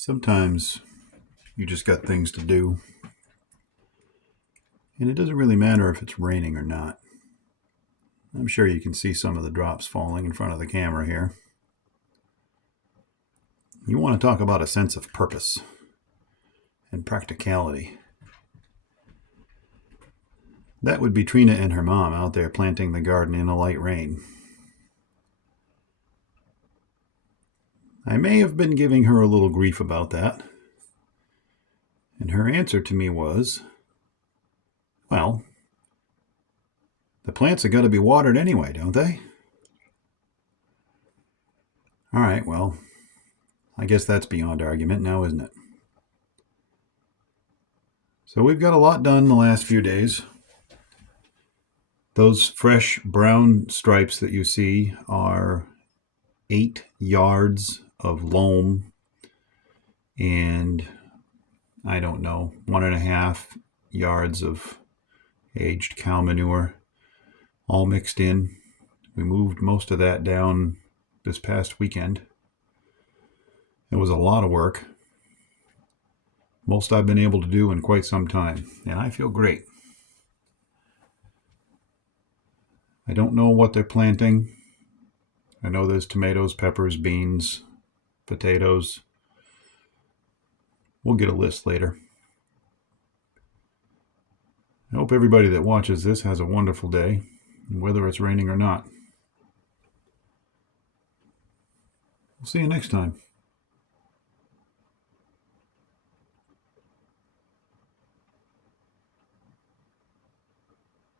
Sometimes you just got things to do, and it doesn't really matter if it's raining or not. I'm sure you can see some of the drops falling in front of the camera here. You want to talk about a sense of purpose and practicality. That would be Trina and her mom out there planting the garden in a light rain. I may have been giving her a little grief about that, and her answer to me was, well, the plants have got to be watered anyway, don't they? All right, well, I guess that's beyond argument now, isn't it? So we've got a lot done the last few days. Those fresh brown stripes that you see are 8 yards of loam and, I don't know, 1.5 yards of aged cow manure, all mixed in. We moved most of that down this past weekend. It was a lot of work. Most I've been able to do in quite some time, and I feel great. I don't know what they're planting. I know there's tomatoes, peppers, beans, potatoes. We'll get a list later. I hope everybody that watches this has a wonderful day, whether it's raining or not. We'll see you next time.